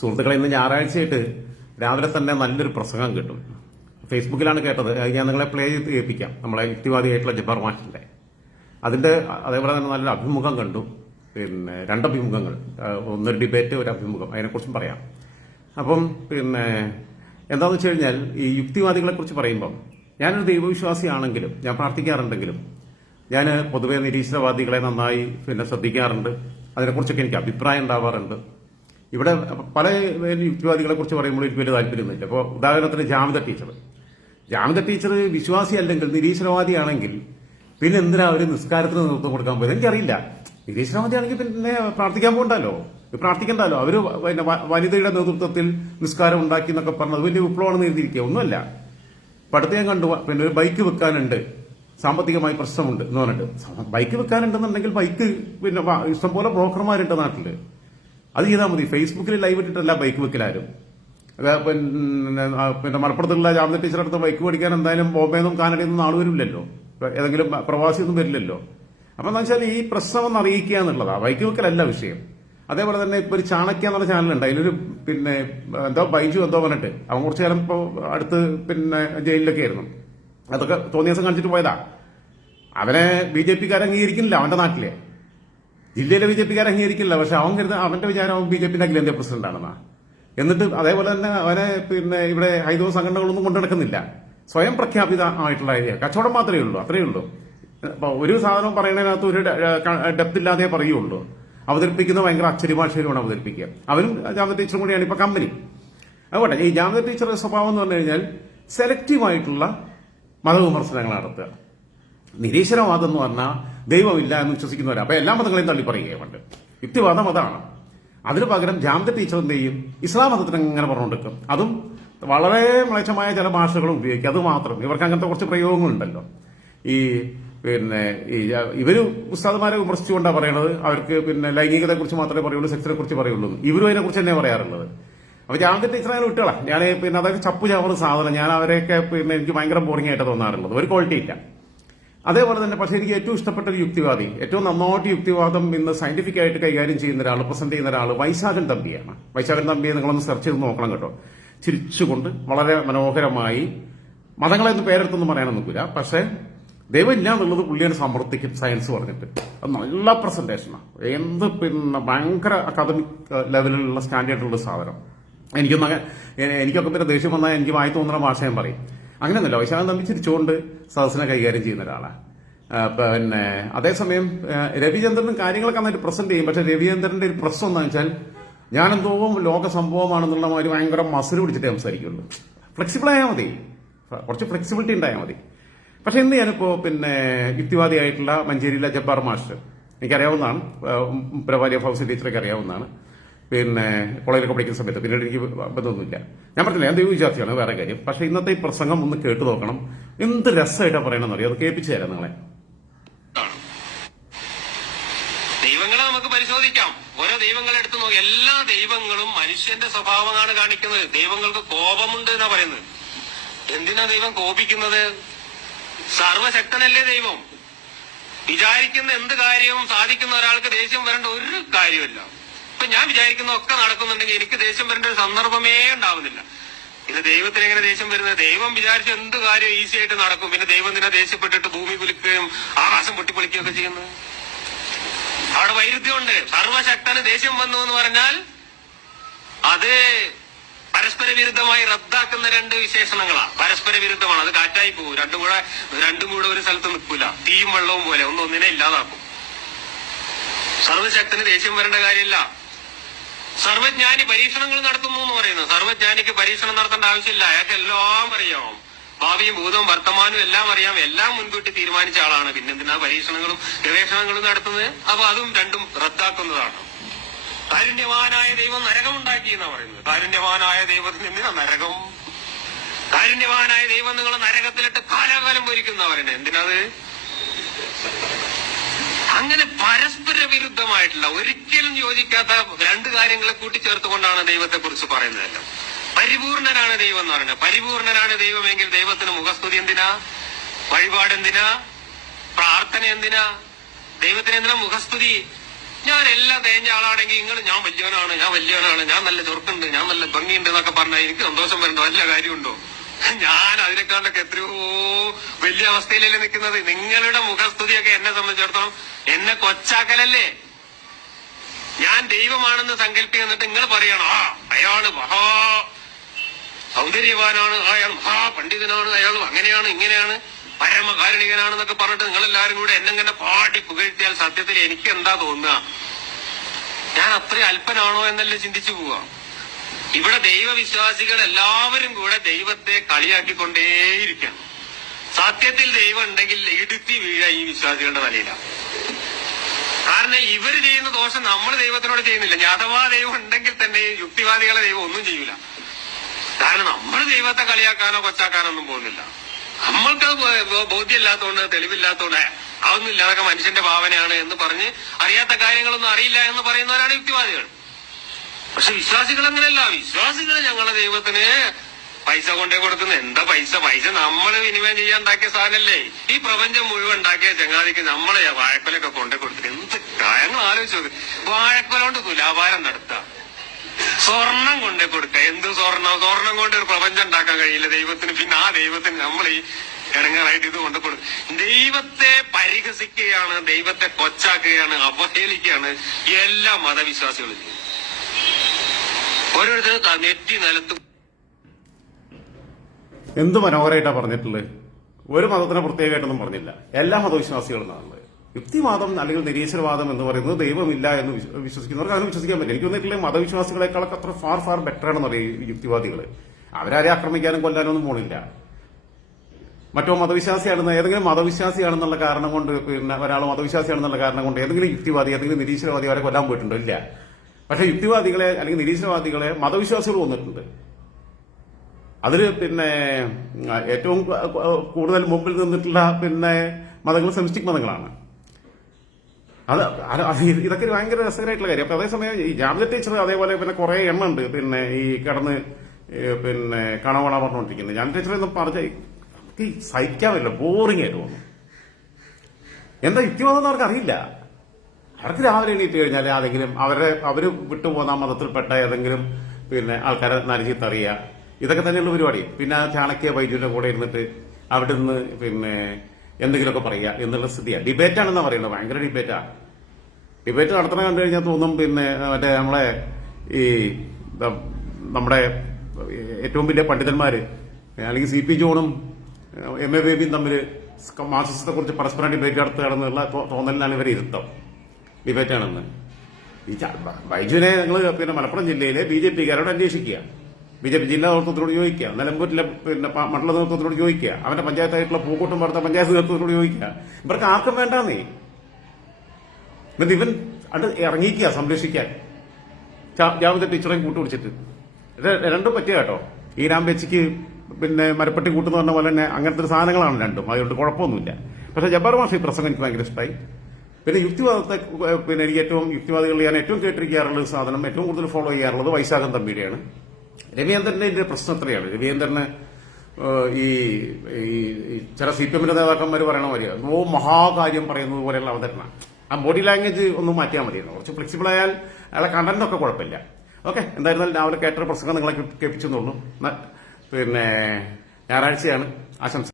സുഹൃത്തുക്കളെ ഇന്ന് ഞായറാഴ്ചയായിട്ട് രാവിലെ തന്നെ നല്ലൊരു പ്രസംഗം കിട്ടും. ഫേസ്ബുക്കിലാണ് കേട്ടത്. അത് ഞാൻ നിങ്ങളെ പ്ലേ ചെയ്ത് കേൾപ്പിക്കാം നമ്മളെ യുക്തിവാദിയായിട്ടുള്ള ജബ്ബാർ മാഷിന്റെ. അതിന്റെ അതേപോലെ തന്നെ നല്ല അഭിമുഖം കണ്ടു. പിന്നെ രണ്ട് അഭിമുഖങ്ങൾ. ഒന്നൊരു ഡിബേറ്റ് ഒരു അഭിമുഖം. അതിനെക്കുറിച്ചും പറയാം. അപ്പം പിന്നെ എന്താണെന്ന് വെച്ച് കഴിഞ്ഞാൽ ഈ യുക്തിവാദികളെ കുറിച്ച് പറയുമ്പം ഞാനൊരു ദൈവവിശ്വാസിയാണെങ്കിലും ഞാൻ പ്രാർത്ഥിക്കാറുണ്ടെങ്കിലും ഞാൻ പൊതുവെ നിരീശ്വരവാദികളെ നന്നായി പിന്നെ ശ്രദ്ധിക്കാറുണ്ട്. അതിനെക്കുറിച്ചൊക്കെ എനിക്ക് അഭിപ്രായം ഉണ്ടാവാറുണ്ട്. ഇവിടെ പല യുക്തിവാദികളെ കുറിച്ച് പറയുമ്പോൾ എനിക്ക് വലിയ താല്പര്യമൊന്നുമില്ല. അപ്പോൾ ഉദാഹരണത്തിന് ജാമിത ടീച്ചർ ജാമിത ടീച്ചർ വിശ്വാസി അല്ലെങ്കിൽ നിരീശ്വരവാദിയാണെങ്കിൽ പിന്നെ എന്തിനാ അവർ നിസ്കാരത്തിന് നേതൃത്വം കൊടുക്കാൻ പോയത്? എനിക്കറിയില്ല. നിരീശ്വരവാദി ആണെങ്കിൽ പിന്നെ പ്രാർത്ഥിക്കാൻ പോകണ്ടല്ലോ? പ്രാർത്ഥിക്കണ്ടല്ലോ? അവർ പിന്നെ വനിതയുടെ നേതൃത്വത്തിൽ നിസ്കാരം ഉണ്ടാക്കി എന്നൊക്കെ പറഞ്ഞത് വലിയ വിപ്ലവമാണെന്ന് എഴുതിയിരിക്കുക. ഒന്നുമല്ല. പഠിത്തം ഞാൻ കണ്ടു പിന്നെ ഒരു ബൈക്ക് വെക്കാനുണ്ട്. സാമ്പത്തികമായി പ്രശ്നമുണ്ട് എന്ന് പറഞ്ഞിട്ട്. ബൈക്ക് വെക്കാനുണ്ടെന്നുണ്ടെങ്കിൽ ബൈക്ക് പിന്നെ ഇഷ്ടംപോലെ ബ്രോക്കർമാരുണ്ട് നാട്ടിൽ. അത് ചെയ്താൽ മതി. ഫേസ്ബുക്കിൽ ലൈവ് ഇട്ടിട്ടല്ല ബൈക്ക് വെക്കലാരും പിന്നെ മലപ്പുറത്തുള്ള ജാമ്യ ടീച്ചർ അടുത്ത് ബൈക്ക് പഠിക്കാൻ എന്തായാലും ബോംബെന്നും കാനഡയിൽ നിന്നും ആൾ വരില്ലല്ലോ ഏതെങ്കിലും പ്രവാസിയൊന്നും വരില്ലല്ലോ. അപ്പൊ എന്താ വെച്ചാൽ ഈ പ്രശ്നം ഒന്ന് അറിയിക്കുക എന്നുള്ളതാ. ബൈക്ക് വെക്കലല്ല വിഷയം. അതേപോലെ തന്നെ ഇപ്പൊ ഒരു ചാണക്യ എന്നുള്ള ചാനലുണ്ട്. അതിലൊരു പിന്നെ എന്തോ ബൈജു എന്തോ പറഞ്ഞിട്ട്. അവൻ കുറച്ചു കാലം ഇപ്പൊ അടുത്ത് പിന്നെ ജയിലിലൊക്കെ ആയിരുന്നു. അതൊക്കെ തോന്നിയ ദിവസം കാണിച്ചിട്ട് പോയതാ. അവനെ ബി ജെ പിക്കാർ അംഗീകരിക്കുന്നില്ല അവന്റെ നാട്ടിലെ. ജില്ലയിലെ ബി ജെ പിക്കാർ അംഗീകരിക്കില്ല. പക്ഷെ അവൻ കരുത അവന്റെ വിചാരം അവൻ ബി ജെ പിന്റെ അഖിലേന്ത്യാ പ്രസിഡന്റ് ആണെന്നാ എന്നിട്ട് അതേപോലെ തന്നെ അവനെ പിന്നെ ഇവിടെ ഹൈന്ദവ സംഘടനകളൊന്നും കൊണ്ടു നടക്കുന്നില്ല. സ്വയം പ്രഖ്യാപിത ആയിട്ടുള്ള ഐഡിയ കച്ചവടം മാത്രമേ ഉള്ളൂ അത്രയേ ഉള്ളൂ. ഒരു സാധനം പറയുന്നതിനകത്ത് ഒരു ഡെപ്ത് ഇല്ലാതെ പറയുള്ളൂ. അവതരിപ്പിക്കുന്ന ഭയങ്കര അച്ചടി ഭാഷയിലുമാണ് അവതരിപ്പിക്കുക. അവനും ജാമ്യ ടീച്ചറും കൂടിയാണ് ഇപ്പൊ കമ്പനി അതുകൊണ്ട് ഈ ജാമ്യ ടീച്ചറുടെ സ്വഭാവം എന്ന് പറഞ്ഞു കഴിഞ്ഞാൽ സെലക്റ്റീവ് ആയിട്ടുള്ള മതവിമർശനങ്ങൾ നടത്തുക. നിരീശ്വരവാദം എന്ന് പറഞ്ഞാൽ ദൈവമില്ല എന്ന് വിശ്വസിക്കുന്നവരാണ് അപ്പൊ എല്ലാ മതങ്ങളെയും തള്ളി പറയുകയുണ്ട് യുക്തിവാദം അതാണ്. അതിന് പകരം ജാമ്യ ടീച്ചർ എന്ത് ഇസ്ലാം മതത്തിന് അങ്ങനെ പറഞ്ഞുകൊണ്ടിരിക്കും അതും വളരെ മ്ലേച്ഛമായ ചില ഭാഷകളും ഉപയോഗിക്കും. അത് മാത്രം. ഇവർക്ക് അങ്ങനത്തെ കുറച്ച് പ്രയോഗങ്ങളുണ്ടല്ലോ. ഈ പിന്നെ ഈ ഇവർ ഉസ്താദുമാരെ വിമർശിച്ചുകൊണ്ടാണ് പറയുന്നത് അവർക്ക് പിന്നെ ലൈംഗികതയെ കുറിച്ച് മാത്രമേ പറയുള്ളൂ സെക്സിനെ കുറിച്ച് പറയുള്ളൂ. ഇവരും അതിനെ കുറിച്ച് തന്നെ പറയാറുള്ളത്. അപ്പൊ ടീച്ചർ അങ്ങനെ വിട്ടോളാം ഞാൻ പിന്നെ അതൊക്കെ ചപ്പു ചാവുന്ന സാധനം. ഞാൻ അവരെയൊക്കെ പിന്നെ എനിക്ക് ഭയങ്കര ബോറിംഗ് ആയിട്ട് തോന്നാറുള്ളത്. ഒരു ക്വാളിറ്റി ഇല്ല. അതേപോലെ തന്നെ പക്ഷേ എനിക്ക് ഏറ്റവും ഇഷ്ടപ്പെട്ട ഒരു യുക്തിവാദി ഏറ്റവും നന്നായിട്ട് യുക്തിവാദം ഇന്ന് സയന്റിഫിക് ആയിട്ട് കൈകാര്യം ചെയ്യുന്ന ഒരാൾ പ്രസന്റ് ചെയ്യുന്ന ഒരാൾ വൈശാഖൻ തമ്പിയാണ്. വൈശാഖൻ തമ്പിയെ നിങ്ങളൊന്ന് സെർച്ച് ചെയ്ത് നോക്കണം കേട്ടോ. ചിരിച്ചുകൊണ്ട് വളരെ മനോഹരമായി മതങ്ങളെന്ന് പേരെടുത്തൊന്നും പറയാനൊന്നും നിൽക്കില്ല പക്ഷേ ദൈവമില്ല എന്നുള്ളത് പുള്ളിയാണ് സമർത്ഥിക്കും സയൻസ് പറഞ്ഞിട്ട്. അത് നല്ല പ്രസന്റേഷനാണ് എന്ത് പിന്നെ ഭയങ്കര അക്കാദമിക് ലെവലിലുള്ള സ്റ്റാൻഡേർഡുള്ള സാധനം. എനിക്കൊന്നും എനിക്കൊക്കെ പിന്നെ ദേഷ്യം വന്നാൽ എനിക്ക് വായി തോന്നുന്ന ഭാഷ ഞാൻ പറയും. അങ്ങനെയൊന്നുമില്ല. വൈശാഖൻ തമ്പി ചിരിച്ചുകൊണ്ട് സദസ്സിനെ കൈകാര്യം ചെയ്യുന്ന ഒരാളാണ് പിന്നെ അതേസമയം രവിചന്ദ്രനും കാര്യങ്ങളൊക്കെ നന്നായിട്ട് പ്രസന്റ് ചെയ്യും. പക്ഷെ രവിചന്ദ്രന്റെ ഒരു പ്രശ്നം എന്താണെന്ന് വെച്ചാൽ ഞാനെന്തോ ലോക സംഭവമാണെന്നുള്ള ഒരു ഭയങ്കര മസിൽ പിടിച്ചിട്ട് സംസാരിക്കുള്ളൂ. ഫ്ലെക്സിബിൾ ആയാൽ മതി. കുറച്ച് ഫ്ലെക്സിബിലിറ്റി ഉണ്ടായാൽ മതി. പക്ഷെ ഇന്ന് ഞാനിപ്പോ പിന്നെ യുക്തിവാദിയായിട്ടുള്ള മഞ്ചേരിയിലെ ജബ്ബാർ മാസ്റ്റർ എനിക്കറിയാവുന്നതാണ്. പ്രവാലിയ ഫൗസി ടീച്ചറൊക്കെ അറിയാവുന്നതാണ്. പിന്നെ കോളേജിലൊക്കെ പഠിക്കുന്ന സമയത്ത്. പിന്നീട് എനിക്ക് ബന്ധമൊന്നുമില്ല. ഞാൻ പറഞ്ഞില്ല ഞാൻ ദൈവവിശ്വാസിയാണ് വേറെ കാര്യം. പക്ഷെ ഇന്നത്തെ ഈ പ്രസംഗം ഒന്ന് കേട്ടു നോക്കണം. എന്ത് രസമായിട്ടാണ് പറയണമെന്ന് അറിയാം? അത് കേൾപ്പിച്ചു തരാം നിങ്ങളെ. ദൈവങ്ങളെ നമുക്ക് പരിശോധിക്കാം. ഓരോ ദൈവങ്ങളെ എടുത്തു നോക്കി. എല്ലാ ദൈവങ്ങളും മനുഷ്യന്റെ സ്വഭാവമാണ് കാണിക്കുന്നത്. ദൈവങ്ങൾക്ക് കോപമുണ്ട് എന്നാ പറയുന്നത്. എന്തിനാ ദൈവം കോപിക്കുന്നത്? സർവശക്തനല്ലേ ദൈവം? വിചാരിക്കുന്ന എന്ത് കാര്യവും സാധിക്കുന്ന ഒരാൾക്ക് ദേഷ്യം വരേണ്ട ഒരു കാര്യമില്ല ഇപ്പൊ ഞാൻ വിചാരിക്കുന്ന ഒക്കെ നടക്കുന്നുണ്ടെങ്കിൽ എനിക്ക് ദേഷ്യം വരേണ്ട ഒരു സന്ദർഭമേ ഉണ്ടാവുന്നില്ല. പിന്നെ ദൈവത്തിന് എങ്ങനെ ദേഷ്യം വരുന്നത്? ദൈവം വിചാരിച്ച എന്ത് കാര്യം ഈസി ആയിട്ട് നടക്കും. പിന്നെ ദൈവം തന്നെ ദേഷ്യപ്പെട്ടിട്ട് ഭൂമി കുലിക്കുകയും ആകാശം പൊട്ടിപ്പൊളിക്കുകയും ഒക്കെ ചെയ്യുന്നത്? അവിടെ വൈരുദ്ധ്യമുണ്ട്. സർവശക്തന് ദേഷ്യം വന്നു എന്ന് പറഞ്ഞാൽ അത് പരസ്പര വിരുദ്ധമായി റദ്ദാക്കുന്ന രണ്ട് വിശേഷണങ്ങളാണ്. പരസ്പര വിരുദ്ധമാണ് അത് കാറ്റായി പോകും. രണ്ടും കൂടെ രണ്ടും കൂടെ ഒരു സ്ഥലത്ത് നിൽക്കൂല. തീയും വെള്ളവും പോലെ. ഒന്നൊന്നിനെ ഇല്ലാതാക്കും. സർവശക്തന് ദേഷ്യം വരേണ്ട കാര്യമില്ല. സർവജ്ഞാനി പരീക്ഷണങ്ങൾ നടത്തുന്നു എന്ന് പറയുന്നു. സർവജ്ഞാനിക്ക് പരീക്ഷണം നടത്തേണ്ട ആവശ്യമില്ല. അയാൾക്ക് എല്ലാം അറിയാം ഭാവിയും ഭൂതവും വർത്തമാനവും എല്ലാം അറിയാം. എല്ലാം മുൻകൂട്ടി തീരുമാനിച്ച ആളാണ്. പിന്നെന്തിനാ പരീക്ഷണങ്ങളും ഗവേഷണങ്ങളും നടത്തുന്നത്? അപ്പൊ അതും രണ്ടും റദ്ദാക്കുന്നതാണ്. കാരുണ്യവാനായ ദൈവം നരകമുണ്ടാക്കി എന്നാ പറയുന്നത്. കാരുണ്യവാനായ ദൈവത്തിന് എന്തിനാ നരകം? കാരുണ്യവാനായ ദൈവം നിങ്ങൾ നരകത്തിലിട്ട് കാലാകാലം ഭരിക്കുന്ന പറയുന്നത് അങ്ങനെ പരസ്പര വിരുദ്ധമായിട്ടുള്ള ഒരിക്കലും യോജിക്കാത്ത രണ്ട് കാര്യങ്ങളെ കൂട്ടിച്ചേർത്തുകൊണ്ടാണ് ദൈവത്തെ കുറിച്ച് പറയുന്നതല്ലോ. പരിപൂർണനാണ് ദൈവം എന്ന് പറയുന്നത്. പരിപൂർണനാണ് ദൈവമെങ്കിൽ ദൈവത്തിന് മുഖസ്തുതി എന്തിനാ? വഴിപാട് എന്തിനാ? പ്രാർത്ഥന എന്തിനാ? ദൈവത്തിന് എന്തിനാ മുഖസ്തുതി? ഞാൻ എല്ലാം തേഞ്ഞ ആളാണെങ്കിൽ നിങ്ങൾ ഞാൻ വലിയവനാണ് ഞാൻ വലിയവനാണ് ഞാൻ നല്ല ചെറുക്കുണ്ട് ഞാൻ നല്ല ഭംഗിയുണ്ട് എന്നൊക്കെ പറഞ്ഞാൽ എനിക്ക് സന്തോഷം വരുന്നുണ്ടോ വല്ല കാര്യമുണ്ടോ? ഞാൻ അതിനെക്കാണ്ടൊക്കെ എത്രയോ വലിയ അവസ്ഥയിലല്ലേ നിൽക്കുന്നത്. നിങ്ങളുടെ മുഖസ്തുതിയൊക്കെ എന്നെ സംബന്ധിച്ചിടത്തോളം എന്നെ കൊച്ചാക്കലല്ലേ? ഞാൻ ദൈവമാണെന്ന് സങ്കല്പിക്കുന്നിട്ട് നിങ്ങൾ പറയണം അയാൾ മഹാ സൗന്ദര്യവാനാണ് അയാൾ മഹാ പണ്ഡിതനാണ് അയാൾ അങ്ങനെയാണ് ഇങ്ങനെയാണ് പരമകാരുണികനാണെന്നൊക്കെ പറഞ്ഞിട്ട് നിങ്ങളെല്ലാരും കൂടെ എന്നെങ്ങനെ പാടി പുകഴ്ത്തിയാൽ സത്യത്തിൽ എനിക്ക് എന്താ തോന്നുക? ഞാൻ അത്ര അല്പനാണോ എന്നല്ലേ ചിന്തിച്ചു പോവുക. ഇവിടെ ദൈവവിശ്വാസികൾ എല്ലാവരും കൂടെ ദൈവത്തെ കളിയാക്കിക്കൊണ്ടേയിരിക്കണം സത്യത്തിൽ ദൈവം ഉണ്ടെങ്കിൽ ഇടുത്തി വീഴ ഈ വിശ്വാസികളുടെ തലയിലാണ് കാരണം ഇവർ ചെയ്യുന്ന ദോഷം നമ്മൾ ദൈവത്തിനോട് ചെയ്യുന്നില്ല. അഥവാ ദൈവം ഉണ്ടെങ്കിൽ തന്നെ യുക്തിവാദികളെ ദൈവം ഒന്നും ചെയ്യൂല. കാരണം നമ്മൾ ദൈവത്തെ കളിയാക്കാനോ കൊച്ചാക്കാനോ ഒന്നും പോകുന്നില്ല. നമ്മൾക്ക് ബോധ്യമില്ലാത്തതുകൊണ്ട് തെളിവില്ലാത്തതുകൊണ്ട് അതൊന്നും അതൊക്കെ മനുഷ്യന്റെ ഭാവനയാണ് എന്ന് പറഞ്ഞ് അറിയാത്ത കാര്യങ്ങളൊന്നും അറിയില്ല എന്ന് പറയുന്നവരാണ് യുക്തിവാദികൾ. പക്ഷെ വിശ്വാസികൾ അങ്ങനെയല്ല. വിശ്വാസികൾ ഞങ്ങളെ ദൈവത്തിന് പൈസ കൊണ്ടേ കൊടുക്കുന്ന. എന്താ പൈസ? പൈസ നമ്മൾ വിനിമയം ചെയ്യാൻ ഉണ്ടാക്കിയ സാധനല്ലേ. ഈ പ്രപഞ്ചം മുഴുവൻ ഉണ്ടാക്കിയ ചങ്ങാതിക്ക് നമ്മളെ വാഴക്കൊലൊക്കെ കൊണ്ടേ കൊടുത്തിട്ട് എന്ത് കാര്യങ്ങൾ ആലോചിച്ചു നോക്ക്. വാഴക്കൊല കൊണ്ട് തുലാഭാരം നടത്താം. സ്വർണം കൊണ്ടേ കൊടുക്കുക എന്ത് സ്വർണം? സ്വർണം കൊണ്ട് ഒരു പ്രപഞ്ചം ഉണ്ടാക്കാൻ കഴിയില്ല ദൈവത്തിന്. പിന്നെ ആ ദൈവത്തിന് നമ്മൾ ഈ ഇടങ്ങാറായിട്ട് ഇത് കൊണ്ടു കൊടുക്കും ദൈവത്തെ പരിഹസിക്കുകയാണ് ദൈവത്തെ കൊച്ചാക്കുകയാണ് അവഹേലിക്കുകയാണ് എല്ലാ മതവിശ്വാസികളും നെറ്റി എന്ത് മനോഹരമായിട്ടാണ് പറഞ്ഞിട്ടുള്ളത്? ഒരു മതത്തിനെ പ്രത്യേകമായിട്ടൊന്നും പറഞ്ഞില്ല. എല്ലാ മതവിശ്വാസികളും യുക്തിവാദം അല്ലെങ്കിൽ നിരീശ്വരവാദം എന്ന് പറയുന്നത് ദൈവമില്ല എന്ന് വിശ്വ- വിശ്വസിക്കുന്നവർക്ക് അതിന് വിശ്വസിക്കാൻ പറ്റില്ല എനിക്ക് തോന്നിയിട്ടില്ല മതവിശ്വാസികളെക്കാളൊക്കെ അത്ര ഫാർ ഫാർ ബെറ്റർ ആണെന്ന് പറയും യുക്തിവാദികൾ അവരാരെ ആക്രമിക്കാനും കൊല്ലാനും ഒന്നും പോണില്ല. മറ്റോ മതവിശ്വാസിയാണെന്ന് ഏതെങ്കിലും മതവിശ്വാസിയാണെന്നുള്ള കാരണം കൊണ്ട് പിന്നെ ഒരാൾ മതവിശ്വാസിയാണെന്നുള്ള കാരണം കൊണ്ട് ഏതെങ്കിലും യുക്തിവാദി ഏതെങ്കിലും നിരീശ്വരവാദി അവരെ കൊല്ലാൻ പോയിട്ടുണ്ടോ? ഇല്ല. പക്ഷെ യുക്തിവാദികളെ അല്ലെങ്കിൽ നിരീശ്വരവാദികളെ മതവിശ്വാസികൾ വന്നിട്ടുണ്ട്. അതിൽ പിന്നെ ഏറ്റവും കൂടുതൽ മുമ്പിൽ നിന്നിട്ടുള്ള പിന്നെ മതങ്ങൾ സെമിസ്റ്റിക് മതങ്ങളാണ്. അത് ഇതൊക്കെ ഭയങ്കര രസകരമായിട്ടുള്ള കാര്യം. അപ്പൊ അതേസമയം ഈ ജാമ്യ ടീച്ചർ അതേപോലെ പിന്നെ കുറെ എണ്ണം ഉണ്ട് പിന്നെ ഈ കിടന്ന് പിന്നെ കണവണ പറഞ്ഞുകൊണ്ടിരിക്കുന്നത് ജാമ്യ ടീച്ചർ എന്ന് പറഞ്ഞ സഹിക്കാമല്ലോ ബോറിംഗ് ആയിട്ട് തോന്നുന്നു എന്താ യുക്തിവാദം അവർക്ക് അറിയില്ല. അവർക്ക് രാവിലെ എണീറ്റ് കഴിഞ്ഞാൽ ആരെങ്കിലും അവരെ അവർ വിട്ടുപോകുന്ന മതത്തിൽപ്പെട്ട ഏതെങ്കിലും പിന്നെ ആൾക്കാരെ നരചിത്തറിയുക ഇതൊക്കെ തന്നെയുള്ള പരിപാടി. പിന്നെ ആ ചാണക്യ വൈദ്യുവിന്റെ കൂടെ ഇരുന്നിട്ട് അവിടെ നിന്ന് പിന്നെ എന്തെങ്കിലുമൊക്കെ പറയുക എന്നുള്ള സ്ഥിതിയാണ് ഡിബേറ്റ് ആണെന്നാ പറയുന്നത്. ഭയങ്കര ഡിബേറ്റാ. ഡിബേറ്റ് നടത്തണ കണ്ടു കഴിഞ്ഞാൽ തോന്നും പിന്നെ മറ്റേ നമ്മളെ ഈ നമ്മുടെ ഏറ്റവും വലിയ പണ്ഡിതന്മാര് അല്ലെങ്കിൽ സി പി ജോണും എം എ ബേബിയും തമ്മിൽ മാർസിസത്തെ കുറിച്ച് പരസ്പരം ഡിബേറ്റ് നടത്തുകയാണെന്നുള്ള തോന്നലിനാണ് ഇവരെ ഇരുത്തം. ഡിബേറ്റ് ആണെന്ന് ഈ ബൈജുവിനെ നിങ്ങൾ പിന്നെ മലപ്പുറം ജില്ലയിലെ ബി ജെ പിക്കാരോട് അന്വേഷിക്കുക. ബി ജെ പി ജില്ലാ നേതൃത്വത്തോട് ചോദിക്കുക. നിലമ്പൂരിലെ പിന്നെ മണ്ഡല നേതൃത്വത്തോട് ചോദിക്കുക. അവന്റെ പഞ്ചായത്തായിട്ടുള്ള പൂക്കോട്ടും പറഞ്ഞ പഞ്ചായത്ത് നേതൃത്വത്തോട് ചോദിക്കുക. ഇവർക്ക് ആർക്കും വേണ്ടാന്നേ. എന്നിട്ട് ഇവൻ അത് ഇറങ്ങിക്കുക സംരക്ഷിക്കാൻ. ചാ- ടീച്ചറേയും ഇത് രണ്ടും പറ്റിയ കേട്ടോ. ഈ രാംബേച്ചിക്ക് പിന്നെ മരപ്പെട്ടി കൂട്ടുന്ന പറഞ്ഞ പോലെ തന്നെ അങ്ങനത്തെ സാധനങ്ങളാണ് രണ്ടും. അതുകൊണ്ട് കുഴപ്പമൊന്നുമില്ല. പക്ഷെ ജബ്ബാർ മാഷി പ്രസംഗം എനിക്ക് ഭയങ്കര ഇഷ്ടമായി പിന്നെ യുക്തിവാദത്തെ പിന്നെ എനിക്ക് ഏറ്റവും യുക്തിവാദികളിൽ ഞാൻ ഏറ്റവും കേട്ടിരിക്കാറുള്ള ഒരു സാധനം ഏറ്റവും കൂടുതൽ ഫോളോ ചെയ്യാറുള്ളത് വൈശാഖൻ തമ്പിയുടെയാണ്. രവീന്ദ്രന്റെ ഇതിന്റെ പ്രശ്നം എത്രയാണ്? രവീന്ദ്രന് ഈ ചില സി പി എമ്മിന്റെ നേതാക്കന്മാർ പറയണ മതി ഓ മഹാകാര്യം പറയുന്നത് പോലെയുള്ള അവതരണം. ആ ബോഡി ലാംഗ്വേജ് ഒന്ന് മാറ്റിയാൽ മതിയെന്ന്? കുറച്ച് ഫ്ലെക്സിബിൾ ആയാൽ അയാളെ കണ്ടന്റൊക്കെ കുഴപ്പമില്ല. ഓക്കെ എന്തായിരുന്നാലും രാവിലെ കേട്ടൊരു പ്രസംഗം നിങ്ങളെ കേൾപ്പിച്ചെന്നുള്ളൂ പിന്നെ ഞായറാഴ്ചയാണ്. ആശംസ.